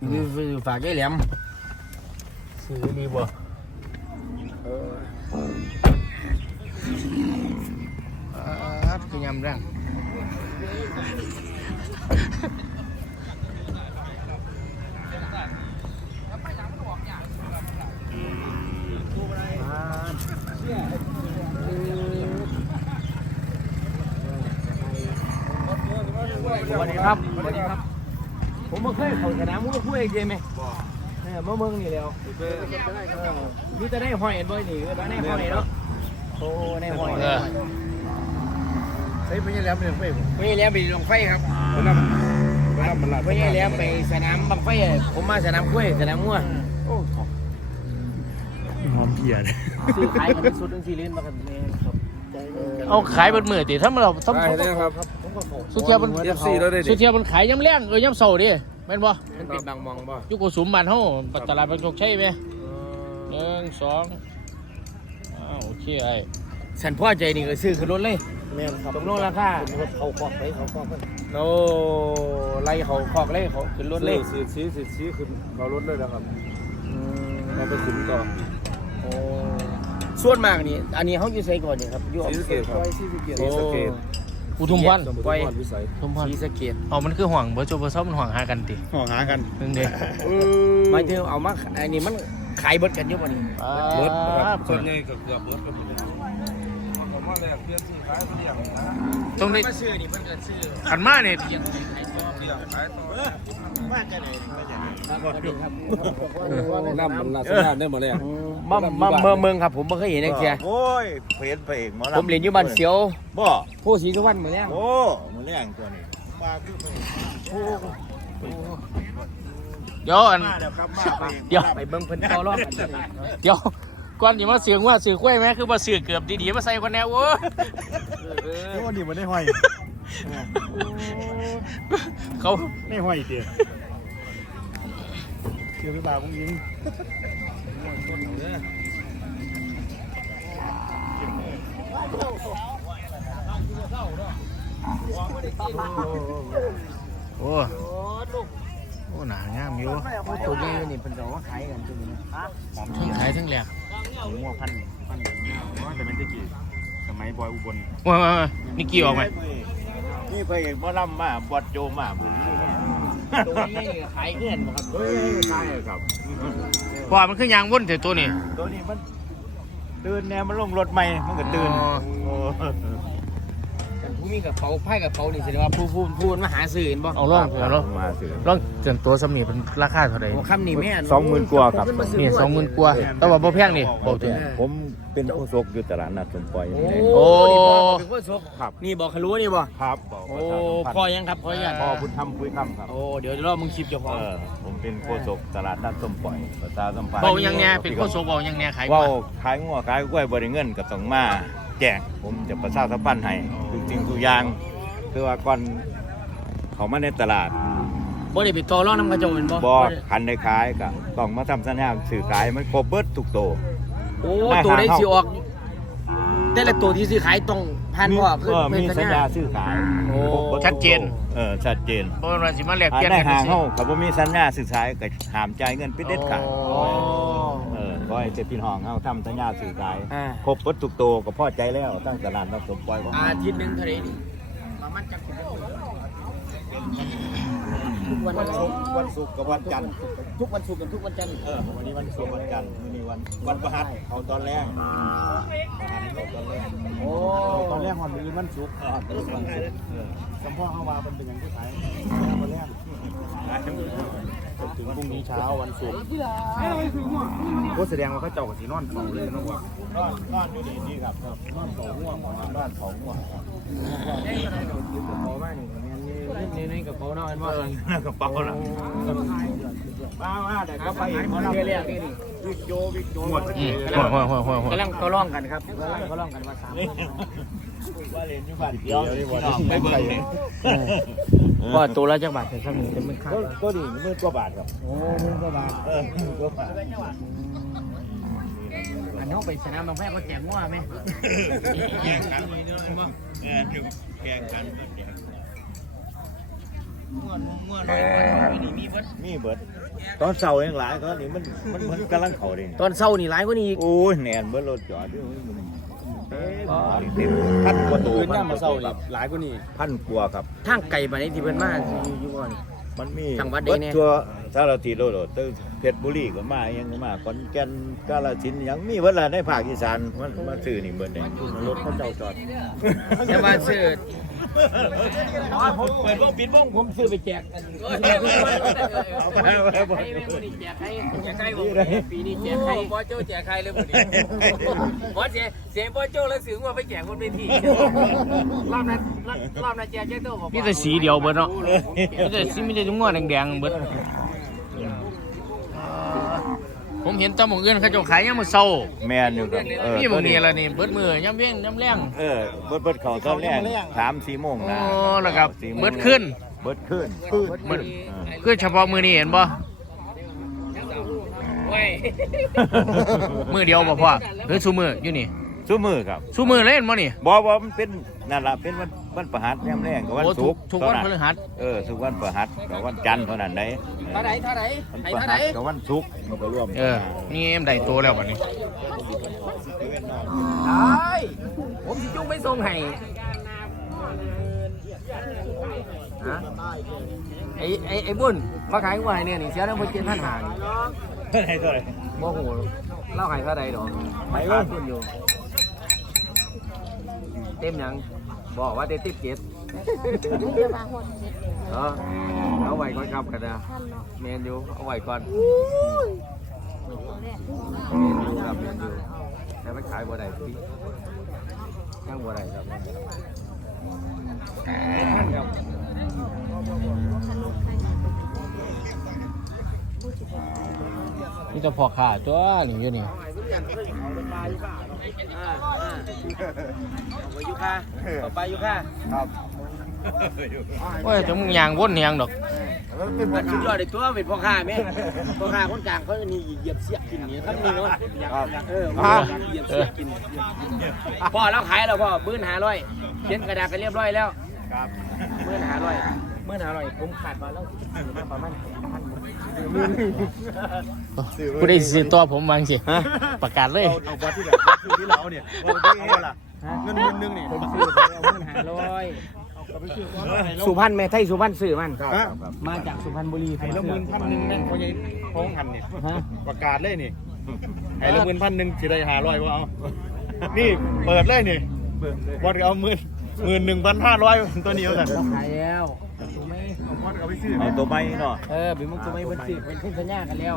ฝากไอ้แหลมซื้อดีบ่อ่าคือยำแรงสวัสดีครับ สวัสดีครับ ผมมาเคยเข้าสนามมุ้งคุยเกมไหมเนี่ยมาเมืองนี่แล้วนี่จะได้หอยเอ็นบ่นี่ก็ได้หอยเนาะโอ้ได้หอยเออใช้พญาแหลมเนี่ยไปผมไม่ใช่แหลมไปลงไฟครับไปนำไปนำมันลาดไม่ใช่แหลมไปสนามบังไฟผมมาสนามคุยสนามงัวหอมเพียเลยซื้อขายกันสุดทั้งสี่ลิ้นมากันเนี่ยครับเอาขายเบนหมือติถ้าเราทำได้เลยครับสุดเทียบนเอฟซีเราได้ดิสุเทียบมันขายย้ำแรงเออย้ำเสาดิ แม่นบ่มันเป็นบางมองบ่ยุคโกสุมบ้านเฮาปัตตลาดบางโชคชัยไหมหนึ่งสองอ้าวโอเคไอ้ฉันพ่อใจนี่ก็ซื้อขึ้นรถเลยแม่นครับตกลงราคาเขาคอกไปเขาคอกไปโอ้ไล่เขาคอกเลยเขาขึ้นรถเลยสีสีสีสีขึ้นเขารถเลยนะครับเราไปขึ้นต่อโอ้ส่วนมากนี่อันนี้เขาอยู่ใส่ก่อนนี่ครับอยู่สีสะเกตครับสีสะเกตศรีสะเกษ อุทุมพรสมุทรไปสาครวิสัยอุทุมพร สีสะเกตอ๋อมันคือห่วงเบอร์โจเบอร์ซอมันห่วงหากันติห่อหากันนึงเด้หมายถึงเอามาอันนี้มันขายเบิดกันอยู่บ่นี่รถคครัรับบส่วนใหญ่ก็เกือบรถกันหมดเลยผมว่าแรกเปลี่ยนสีขายเปลี่ยนนะตรงนี้มาซื้อนี่เพิ่นก็ซื้อขันมาเนี่ย ยังขายต่อเปลี่ยนขายต่อน้ำมันลาสนาได้หมดเลยมามาเมืองเมืองครับ ผมบ่เคยเห็นจังซี่โอ้ยเพจเพจหมอลำผมเรียนอยู่บ้านเสียวบ่ผู้ศรีสุวรรณมื้อนี้โอ้มันเรื่องตัวนี้มาคือเพจเดี๋ยวอันมาแล้วครับมาเพจเดี๋ยวไปเบิ่งเพิ่นต่อรอบกันเลยเดี๋ยวก่อนที่มาเสือกว่าเสือกล้วยไหมคือมาเสือกเกือบดีๆมาใส่คนแนวโว้ยโอ้นี่มันได้ห้อย เขาไม่ห้อยเดียวเกี่ยวกับบ่าวของยิงโอ้โอ้หนางามอยู่ตัวนี้นี่เพิ่นก็ว่าขายกันตัวนี้ทั้งขายทั้งแหลกหัวพันพันว่าแต่มันจะกี่สมัยบอยอุบลว้าวนี่กี่ออกไหม นี่เพจหมอลำมาบอดโจมาบุญตัวนี้ขายเกินบ่ครับเฮ้ยใช่ครับเพราะว่ามันคือยางว่นแต่ตัวนี้ ตัวนี้มันตื่นแนวมันลงรถใหม่มันก็ตื่นอ๋อโอ้ ผู้มีกระเป๋าไพ่กระเป๋านี่แสดงว่าผู้ผู้ผู้มาหาซื้อเห็นบ่เอาล่องเอาล่องมาสิล่องเตือนตัวสมีเป็นราคาเท่าไหร่โอ้คำนี้แม่นสองหมื่นกว่าครับนี่สองหมื่นกว่าแต่ว่าบ่แพงนี่บอกถึงผมเป็นผู้ซกอยู่ตลาดนัดสมปล่อยโอ้นี่โอ้นี่บ่เป็นผู้ชกครับนี่บอกขรู้นี่บ่ครับบอกโอ้ประชาสัมพันธ์พ่อยังครับพ่อยังพ่อคุณทำคุยคำครับโอ้เดี๋ยวรอมึงคลิปเจ้าขเอองอผมเป็นโฆษกตลาดนัดสมปล่อยประชาสัมพันธ์เบายังแน่เป็นโคโซเบายังแน่ขายกเว่าว่าขายงัวขายกล้วยบริเงินกับต้องมา แจกผมจะประชาสัมพันธ์ให้ทุกสิ่งทุกอย่างคือว่าก่อนเขามาในตลาดบ่ได้ไปต่อรองน้ำกระจกเห็นบ่บอคันได้ขายก็ต้องมาทำสัญญาสื่อขายมันครบเบิดทุกโตวโอ้ได้ตัวได้หาเข้าสิออกแต่ละตัวที่ซื้อขายต้องผ่านพ่อเออมีสัญญาซื้อขายโอ้ครบบิชัดเจนเออชัดเจนเพราะว่าสิมาแลกเปถ้าลี่ยนได้กันหางสิเฮาเขาบ่มีสัญญาซื้อขายก็ห้ามจ่ายเงินเป็นเด็ดขาด โอ้เออก็ให้เจ้าพี่น้องเฮาทำสัญญาซื้อขายอ่า ครบเบิดทุกโตวก็พอใจแล้วตั้งตลาดนัดสมปล่อยบ่อาทิตย์หนึงเท่าไหร่นี่ประมาณจักสิบทุกวันศุกร์วันศุกร์กับวันจันทร์ทุกวันศุกร์กับทุกวันจันทร์เออวันนี้วันศุกร์วันจันทร์วันนี้วันวันพฤหัสเขาตอนแรกเขาตอนแรกโอ้ตอนแรกวันนี้วันศุกร์เออวันศุกร์เออสมพ่อเขาว่าเป็นอย่างที่ขายมาแรกจนถึงพรุ่งนี้เช้าวันศุกร์ ก็แสดงว่าเขาเจ้ากับสีนอนเฝ้าเลยนะว่านอนนอนอยู่นี่นี่ครับนอนเฝ้าง่วงนอนเฝ้าง่วงครับกระเป๋ามากนี่แม่นนี่นี่นี่กระเป๋าเนาะเห็นบ่กระเป๋าละบ้าว่าแต่ก็ไปหมอลำเรียกนี่นี่วิกโยวิกโยหัวหัวหัวหัวหัวกำลังเขาร้องกันครับกำลังเขาร้องกันว่าสามว่าเรียนยู่บานเดียวพี่น้อไปเบิ่งนี่ว่าตัวละจักบาทแต่ซ้ำนี่จะไมันค่าก็ดีมื่นกว่าบาทครับโอ้มึงก็บาทเออมื่นกว่าบาทันนี้ไปสนามบางแพก็แจกงัวไหมแข่งกันเออแข่งกันม่วนม่วนเลยนี่มีเบิดมีเบิดตอนเช้ายังหลายตอนนี้มันมันมันกำลังเข้าดิตอนเช้านี่หลายกว่านี้อีกโอ้ยแน่นเบิดรถจอดอยู่เต็มเต็มพันกว่าตัวตื่นหน้ามาเศร้าหลายกว่านี้พันกว่าครับทางไกลมานี่ที่เพิ่นมาอยู่ก่อนมันมีจังหวัดใดเบิดเนี่ยทั่ว สารทิศโลดโลดตั้งเพชรบุรีก็มายังก็มาขอนแก่นกาฬสินธุ์ยังมีเบิดล่ะในภาคอีสานมันมาซื้อนี่เบิดเนี่ยรถเขาเจ้าจอดแต่ว่าซื้อผมเปิดวงปิดวงผมซื้อไปแจกเอาไปเอาไปแจกให้แจกให้ผมปีนี้แจกให้บอโจแจกใครเลยผมบอสเสียเสียบอโจแล้วซื้อมาไปแจกคนเวทีรอบนั้นรอบนั้นแจกแค่ตัวผมมีแต่สีเดียวเบิดเนาะมีแต่สีมีแต่จุงงวแดงๆเบิด ผมเห็นแตำหมกอื่นเขาเจ้าขายยามมื้อเช้าแม่นอยู่ครับเออนี่บ่มีอะไรนี่เบิดมื้อยามเวียงยามแลงเออเบิดเบิดเขาตอนแรกสามสี่โมงนะโอ้แล้วครับสี่โมงเบิดขึ้นเบิดขึ้นมื้อคือเฉพาะมื้อนี้เห็นบ่เว้ยมื้อเดียวบ่พ่อหรือซุมื้ออยู่นี่ซุมือครับซุมื้อเลยเห็นบ่นี่บอว่ามันเป็นนั่นล่ะเป็นวันวันประหัสแรมแรงกับวันโอ้ทุศุกกร์ทุกวันพเท่าฤหัสเออทุกวันประหัสกับวันจันทร์เท่านั้นได้เท่าไหร่เท่าไหร่วันไหนประเท่าหัไหร่สกับวันศุกร์มันก็ร่วมเออ นี่เอ็มได้ตัวแล้วบัดนี้ ได้ผมสิจุงไปส่งให้ฮะไอ้ไอ้ไอ้บุญมาขายกูให้เนี่ยนี่เสียแล้วเพิ่นเจ็ดพันหานี่เท่าไหร่เท่าไหร่โมโหเล่าขายเท่าใดดอกไปขาดทุนอยู่ เต็มหยังบอกว่าเต็มติบเจ็ด เออเอาไว้ก่อนครับกันนะเมนอยู่เอาไว้ก่อนเมนอยู่ครับเมนอยู่แต่ไม่ขายบ่ได้พี่ยังบ่ได้ครับครับนี่จะพอขาตัวนี่อยู่นี่ อ่าอ่าไปยุค่าต่อไปยุค่าโอ้ยจะมึงยางวนเฮียงดอกมันสุดยอดเลยตัวเป็นพ่อค้าแม่พ่อค้าคนกลางเขาจะนี่เหยียบเสียกกินนี่ครับนี่เนาะเออเหยียบเสียกกินพ่อแล้วขายแล้วพ่อมื่นหาร้อยเขียนกระดาษกันเรียบร้อยแล้วมื่นหาร้อย มื่นหาร้อยผมขาดมาแล้วประมาณพันกูได้ซื้อตัวผมวางสิประกาศเลยเอาบัตรที่แบบคือที่เราเนี่ยเอาล่ะเงินหมื่นหนึงนี่ผมซื้อไปเอามื่นหาร้อยสุพรรณแม่ไทยสุพรรณซื้อมันฮะมาจากสุพรรณบุรีให้ละหมื่นพันหนึ่งนั่นเขาใหญ่พ้องหันนี่ฮะประกาศเลยนี่ให้ละหมื่นพันหนึ่งสิได้หาร้อยว่าเอานี่เปิดเลยนี่บอลเอาหมื่นหมื่นหนึ่งพันห้าร้อยตัวนี้เอาสั่นขายแล้วถูกไห มเอาบอลเอาไปซื้อเอาตัวไม้เนาะเออเป็นมุกตัวไม่เป็นสิเป็นขึ้นสัญญากันแล้ว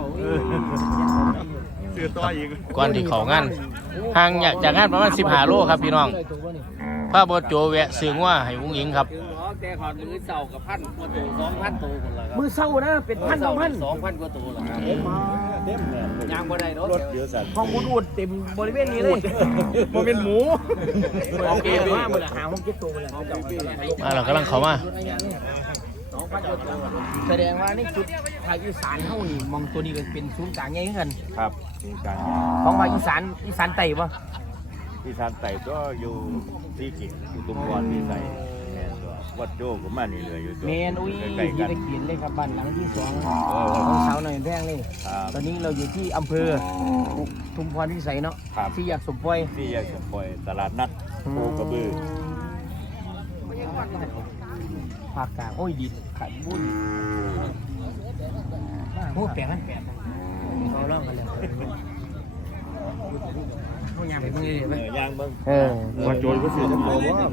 ซื้อต่ออีกก่อนที่เขางานห่างจากงานประมาณ15โลครับพี่น้องพาบอโจแวะซื้องัวให้วุ้งอิงครับถึงหรอแต่ขอมือเสากับพันกว่าตัวสองพันตัวคนละครับมือเสานะเป็นพันสองพันสองพันกว่าตัวละเต็มมาเต็มเลยยางบ่ได้เนาะรถเยอะสัตว์ห้องบุญอุดเต็มบริเวณนี้เลยมันเป็นหมูโอเคว่ามือละหาห้องเก็บตัวเลยมาเรากำลังเข้ามา แสดงว่านี่จุดภาคอีสานเฮานี่มองตัวนี้ก็เป็นศูนย์กลางใหญ่เหมือนกันครับมีการของภาคอีสานอีสานไต่ปะที่ทานไต่ก็อยู่ที่กิ่งอยู่ตุ้มวอนที่ใส่แม่นตัววัดโจก็มานี่เลยอยู่ตัวเมนอุ้ยใกล้ที่ๆกันตะเขียนเลยครับบ้านหลังที่สองเออของสาวหน่อยแพงเลยครับตอนนี้เราอยู่ที่อำเภอทุมพรพิสัยเนาะครับที่อยากสมปอยที่แยกสมปล่อยตลาดนัดโคกระบือ ภาคกลางโอ้ยดีขายบุญโอ้แปลงนั่นแปลงเขาเล่ากันแล้วพวกยางไปเมื่อยเอไหมอย่างเบิ่งเออวันโจยก็ซื้อจังโตว่า